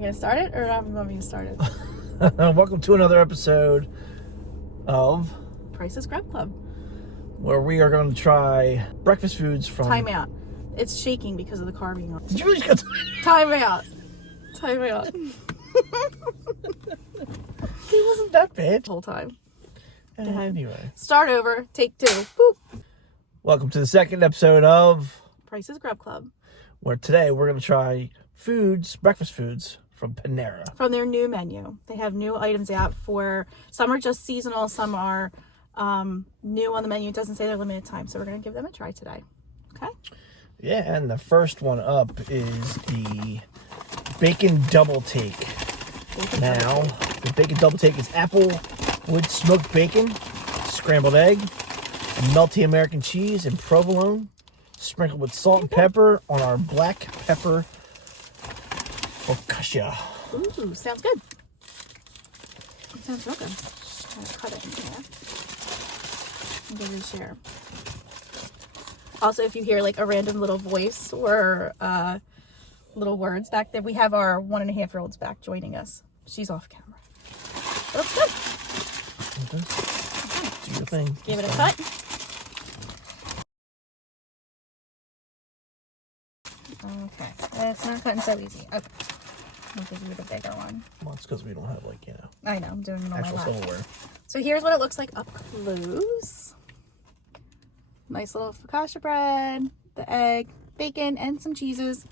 You gonna start it, or I'm going to start it? Welcome to another episode of CinnaScramble Club, where we are going to try breakfast foods from... Time out. It's shaking because of the car being on. Did you really just go... Time out. Time out. He wasn't that bad. The whole time. Anyway. Start over. Take two. Boop. Welcome to the second episode of CinnaScramble Club, where today we're going to try breakfast foods from Panera. from their new menu. They have new items out for, some are just seasonal, some are new on the menu. It doesn't say they're limited time, so we're going to give them a try today. Okay? Yeah, and the first one up is the bacon double take. The bacon double take is apple wood smoked bacon, scrambled egg, melty American cheese, and provolone, sprinkled with salt and pepper on our black pepper focaccia. Ooh, sounds good. It sounds real good. Just trying to cut it in here and give it a share. Also, if you hear like a random little voice or little words back there, we have our 1.5-year-olds back joining us. She's off camera. But it's good. Okay. Do your thing. Give it a cut. Okay. It's not cutting so easy. Okay. I'll give you the bigger one. Well, it's because we don't have, like, I know, I'm doing it on my actual lap. silverware. So here's what it looks like up close. Nice little focaccia bread, the egg, bacon, and some cheeses.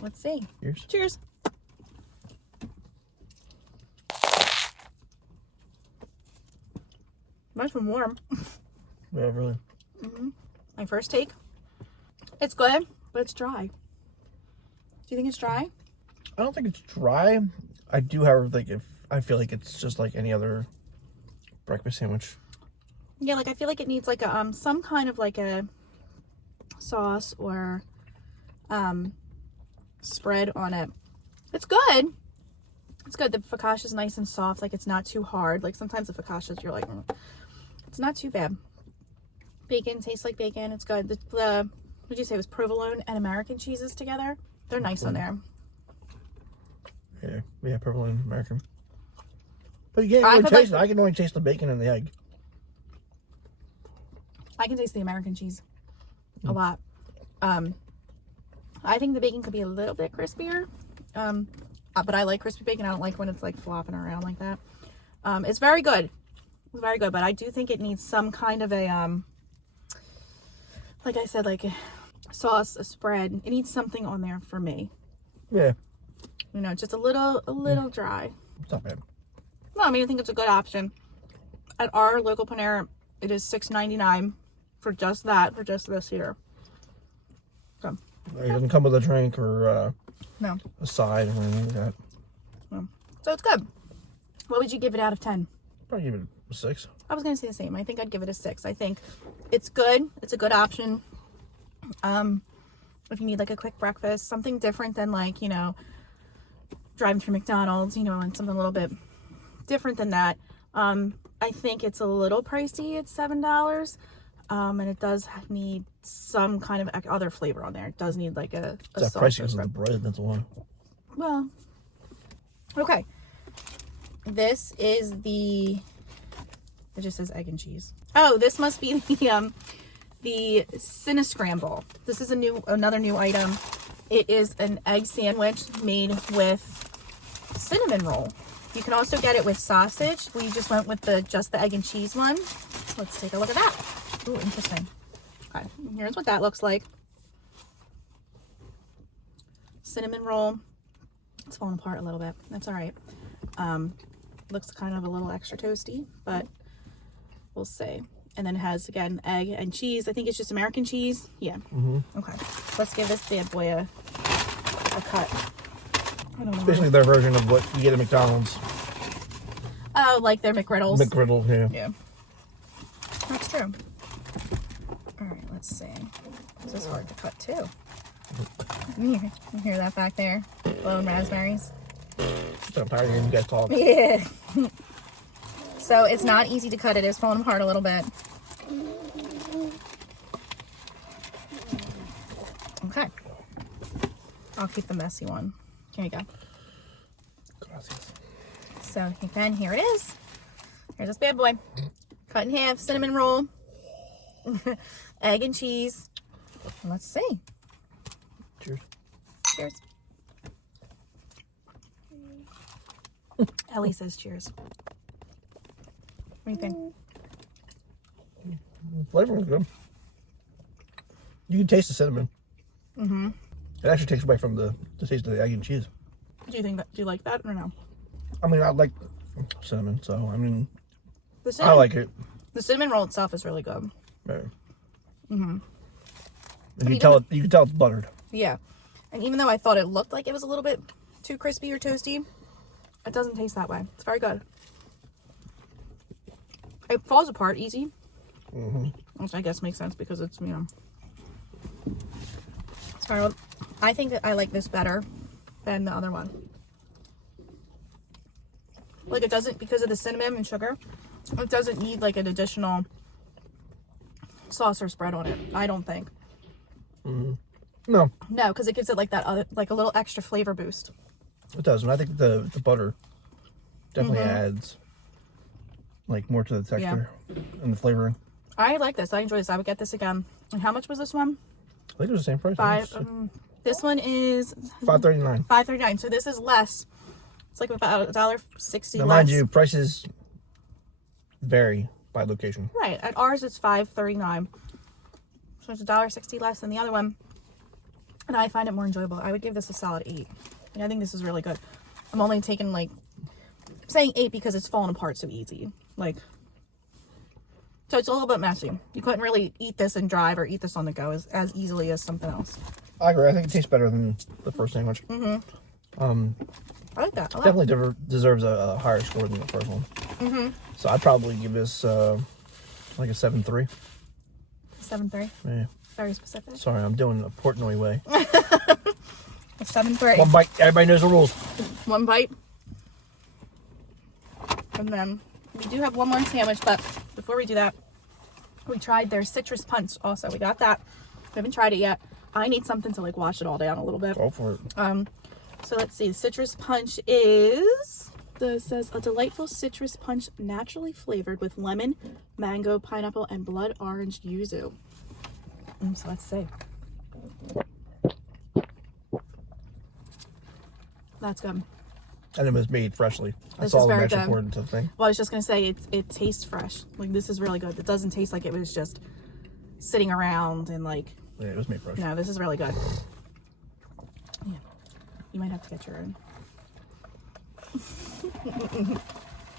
Let's see. Cheers. Cheers. Nice and warm. Yeah, really. My first take. It's good, but it's dry. Do you think it's dry? I don't think it's dry. I do, however, think I feel like it's just like any other breakfast sandwich. Yeah, like I feel like it needs like a some kind of like a sauce or spread on it. It's good. It's good. The focaccia is nice and soft. Like it's not too hard. Like sometimes the focaccias you're like, it's not too bad. Bacon tastes like bacon. It's good. The what did you say it was provolone and American cheeses together? They're nice on there. Yeah, provolone American. But you can't really taste it. I can only taste the bacon and the egg. I can taste the American cheese a lot. I think the bacon could be a little bit crispier. But I like crispy bacon. I don't like when it's like flopping around like that. It's very good. It's very good, but I do think it needs some kind of a like I said, like a sauce, a spread. It needs something on there for me. Yeah. You know, just a little dry. It's not bad. No, I mean I think it's a good option. At our local Panera, it is $6.99 for just that, for just this here. So It doesn't come with a drink or no. a side or anything like that. No. So it's good. What would you give it out of 10? Probably give it a 6. I was going to say the same. I think I'd give it a 6. I think it's good. It's a good option. If you need like a quick breakfast, something different than like, you know, driving through McDonald's, you know, and something a little bit different than that. I think it's a little pricey at $7. And it does need some kind of other flavor on there. It does need like a It's that pricey because of the bread, that's why. Well, okay. This is it just says egg and cheese. Oh, this must be the CinnaScramble. This is another new item. It is an egg sandwich made with cinnamon roll. You can also get it with sausage. We just went with just the egg and cheese one. Let's take a look at that. Ooh, interesting. Okay, here's what that looks like. Cinnamon roll. It's falling apart a little bit. That's all right. Looks kind of a little extra toasty, but we'll see. And then it has, again, egg and cheese. I think it's just American cheese. Yeah. Okay. Let's give this bad boy a cut. I don't know. Especially their version of what you get at McDonald's. Oh, like their McGriddles. McGriddle, yeah. Yeah. That's true. All right, let's see. This is hard to cut too. You hear that back there? Blowing raspberries. I'm tired of hearing you guys talk. Yeah. So it's not easy to cut. It is falling apart a little bit. Okay. I'll keep the messy one. Here you go. Gracias. So again, here it is. Here's this bad boy. Cut in half, cinnamon roll, egg and cheese. Let's see. Cheers. Cheers. Ellie says cheers. What do you think? The flavor is good. You can taste the cinnamon. Mm-hmm. It actually takes away from the taste of the egg and cheese. Do you like that or no? I mean, I like cinnamon, so I mean, I like it. The cinnamon roll itself is really good. Right. Mm-hmm. And you can tell it's buttered. Yeah. And even though I thought it looked like it was a little bit too crispy or toasty, it doesn't taste that way. It's very good. It falls apart easy. Mm-hmm. Which I guess makes sense because it's, Sorry, I think that I like this better than the other one. Like, it doesn't, because of the cinnamon and sugar, it doesn't need like an additional sauce or spread on it. I don't think. Mm-hmm. No, because it gives it like that other, like a little extra flavor boost. it does. And I think the butter definitely adds like more to the texture and the flavoring. I like this. I enjoy this. I would get this again. And how much was this one? I think it was the same price. This one is $5.39. $5.39. So this is less. It's like about $1.60 Now, less. mind you, prices vary by location. Right. At ours, it's $5.39. So it's $1.60 less than the other one. And I find it more enjoyable. I would give this a solid 8. And I think this is really good. I'm only taking I'm saying 8 because it's falling apart so easy. So it's a little bit messy. You couldn't really eat this and drive or eat this on the go as easily as something else. I agree. I think it tastes better than the first sandwich. Mm-hmm. I like that. Definitely deserves a higher score than the first one. Mm-hmm. So I'd probably give this like a 7.3. 7.3. Yeah. Very specific. Sorry, I'm doing a Portnoy way. A 7.3. One bite. Everybody knows the rules. One bite. And then we do have one more sandwich, but before we do that, we tried their citrus punch also. We got that. We haven't tried it yet. I need something to wash it all down a little bit. Go for it. So let's see. The citrus punch is, it says a delightful citrus punch naturally flavored with lemon, mango, pineapple, and blood orange yuzu. So let's see. That's good. And it was made freshly. This That's all is the very most good. important to the thing. Well, I was just going to say it tastes fresh. This is really good. It doesn't taste like it was just sitting around and Yeah, it was made fresh. no, this is really good. Yeah. You might have to get your own.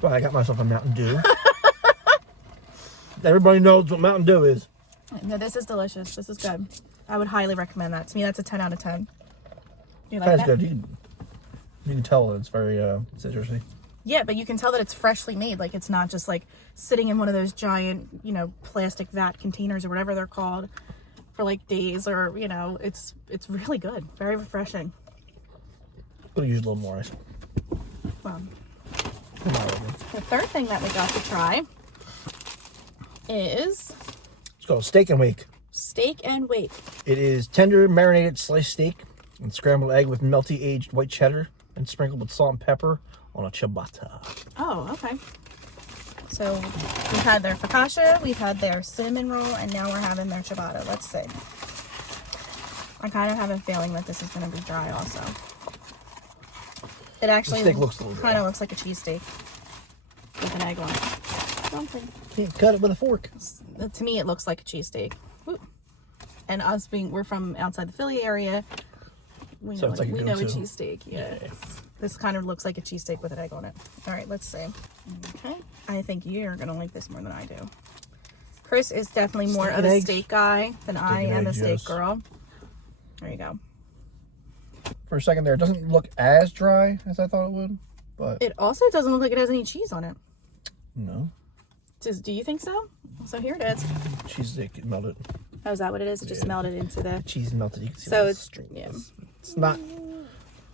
Well, I got myself a Mountain Dew. Everybody knows what Mountain Dew is. No, this is delicious. This is good. I would highly recommend that. To me, that's a 10 out of 10. You like That's that? good. You can tell it's very citrusy. Yeah, but you can tell that it's freshly made. It's not just sitting in one of those giant, plastic vat containers or whatever they're called for days or, it's really good. Very refreshing. Could use a little more ice. Well, the third thing that we got to try is It's called Steak and Wake. steak and wake. It is tender marinated sliced steak and scrambled egg with melty aged white cheddar and sprinkled with salt and pepper on a ciabatta. Oh, okay. So we've had their focaccia, we've had their cinnamon roll, and now we're having their ciabatta. Let's see. I kind of have a feeling that this is going to be dry also. It actually The steak looks a little dry. kind of looks like a cheesesteak with an egg on it. Something. Can't cut it with a fork. To me, it looks like a cheesesteak. And us we're from outside the Philly area. We So know, it's like a we know a go-to. cheesesteak. Yeah. This kind of looks like a cheesesteak with an egg on it. All right, let's see. Okay. I think you're going to like this more than I do. Chris is definitely more Steak of and a eggs. steak guy than I and am a eggs, steak yes. girl. There you go. For a second there, it doesn't look as dry as I thought it would, but It also doesn't look like it has any cheese on it. no. Do you think so? So here it is. Cheese steak melted. Oh, is that what it is? It just melted into the... Cheese melted. You can see So the it's... string. Yeah. It's not.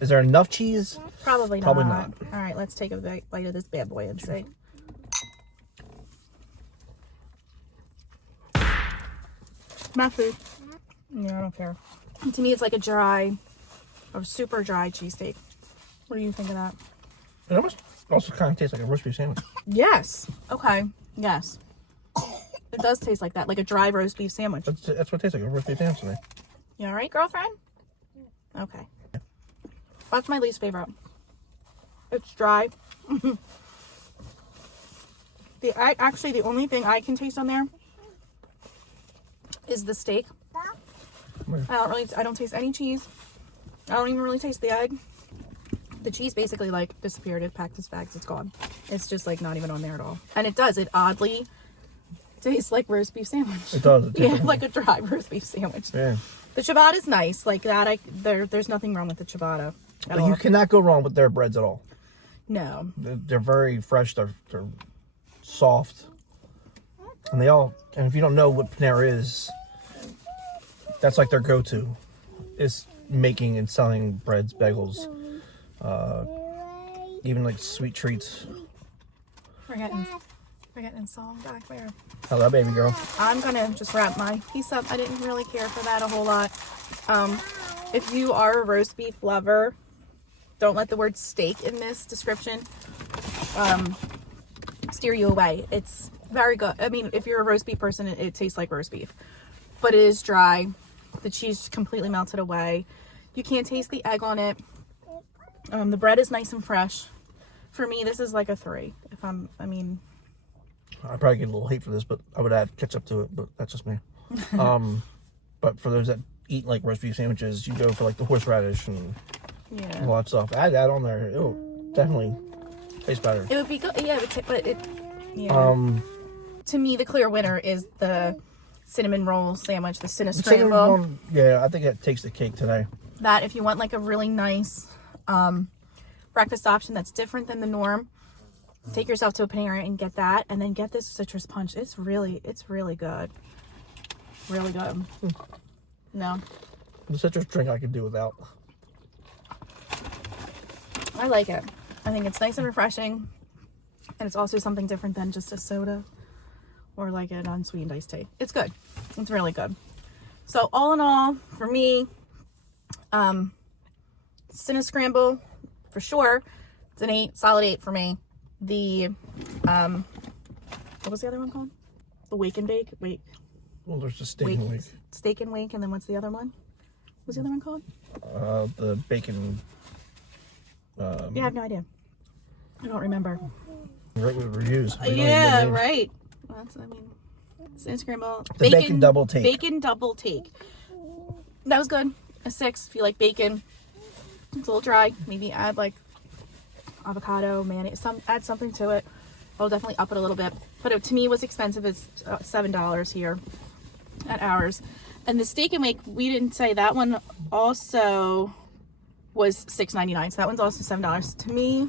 Is there enough cheese? Probably Probably not. All right, let's take a bite of this bad boy and see. My food. Yeah, I don't care. To me, it's like a dry or super dry cheesesteak. What do you think of that? It almost also kind of tastes like a roast beef sandwich. Yes. Okay. Yes. It does taste like that, like a dry roast beef sandwich. That's what it tastes like, a roast beef sandwich to me. You all right, girlfriend? Okay. That's my least favorite. It's dry. Actually, the only thing I can taste on there is the steak. I don't taste any cheese. I don't even really taste the egg. The cheese basically like disappeared. It packed its bags. It's gone. It's just like not even on there at all. And it does. It oddly tastes like roast beef sandwich. It does. Yeah, like a dry roast beef sandwich. Yeah. The ciabatta's nice. Like that, there's nothing wrong with the ciabatta at all. You cannot go wrong with their breads at all. No. They're very fresh. They're soft. And if you don't know what Panera is, that's like their go-to. Is making and selling breads, bagels, even like sweet treats. We're getting song back there. Hello, baby girl. I'm gonna just wrap my piece up. I didn't really care for that a whole lot. If you are a roast beef lover, don't let the word steak in this description steer you away. It's very good. I mean, if you're a roast beef person, it tastes like roast beef, but it is dry. The cheese completely melted away. You can't taste the egg on it. The bread is nice and fresh. For me, this is like a 3. I'd probably get a little hate for this, but I would add ketchup to it, but that's just me. But for those that eat like roast beef sandwiches, you go for like the horseradish and a lot of stuff. Add that on there. It'll definitely taste better. It would be good. Yeah, to me, the clear winner is the cinnamon roll sandwich, the CinnaScramble. Yeah, I think it takes the cake today. That if you want like a really nice breakfast option that's different than the norm, take yourself to a Panera and get that, and then get this citrus punch. It's really good. Really good. No. The citrus drink I could do without. I like it. I think it's nice and refreshing, and it's also something different than just a soda or like an unsweetened iced tea. It's good. It's really good. So all in all, for me, CinnaScramble for sure. It's an 8, solid 8 for me. The what was the other one called? The Wake and Bake. Wait. Well, there's just steak and wake. Steak and Wake, and then what's the other one? What's the other one called? The bacon. Yeah, I have no idea. I don't remember. Right with reviews. Yeah, right. Well, CinnaScramble. The bacon double take. Bacon double take. That was good. A 6 if you like bacon. It's a little dry. Maybe add like avocado, mayonnaise. Add something to it. I'll definitely up it a little bit. But to me, it was expensive. It's $7 here at ours. And the steak and wake, we didn't say that one also was $6.99. So that one's also $7. To me,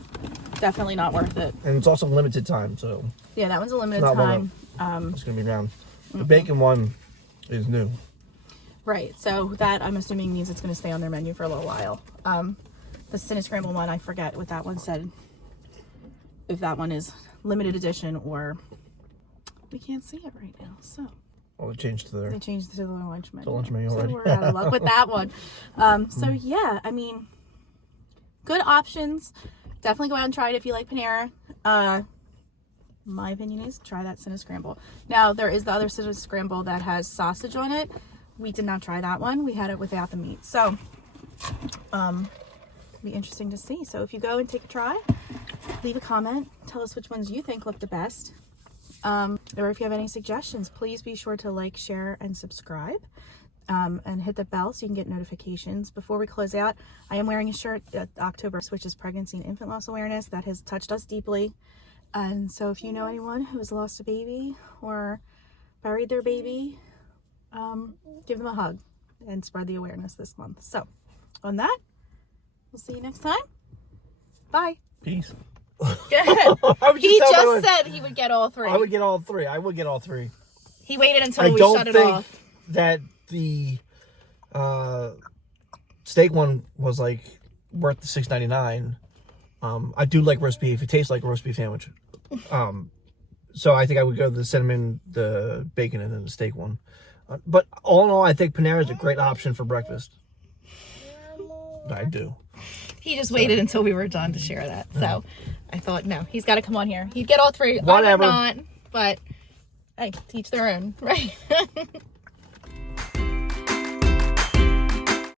definitely not worth it. And it's also limited time, so yeah, that one's a limited time. It's gonna be around. The bacon one is new. Right. So that I'm assuming means it's gonna stay on their menu for a little while. The CinnaScramble one, I forget what that one said. If that one is limited edition or we can't see it right now. So. Well, they changed to the lunch menu. The lunch menu already. So we're out of luck with that one. So yeah, I mean, good options. Definitely go out and try it if you like Panera. My opinion is try that CinnaScramble. Now there is the other CinnaScramble that has sausage on it. We did not try that one. We had it without the meat. So, be interesting to see. So if you go and take a try, leave a comment. Tell us which ones you think look the best. Or if you have any suggestions, please be sure to like, share, and subscribe. And hit the bell so you can get notifications. Before we close out, I am wearing a shirt at October, which is Pregnancy and Infant Loss Awareness. That has touched us deeply. And so if you know anyone who has lost a baby or buried their baby, give them a hug and spread the awareness this month. So on that, we'll see you next time. Bye. Peace. Good. He just said he would get all 3. I would get all 3. I would get all 3. He waited until we shut it off. That the steak one was like worth the $6.99. I do like roast beef. It tastes like a roast beef sandwich. So I think I would go the cinnamon, the bacon, and then the steak one. But all in all, I think Panera is a great option for breakfast. I do. He just waited until we were done to share that. So I thought, no, he's got to come on here. He'd get all three. Whatever. I would not, but hey, teach their own, right?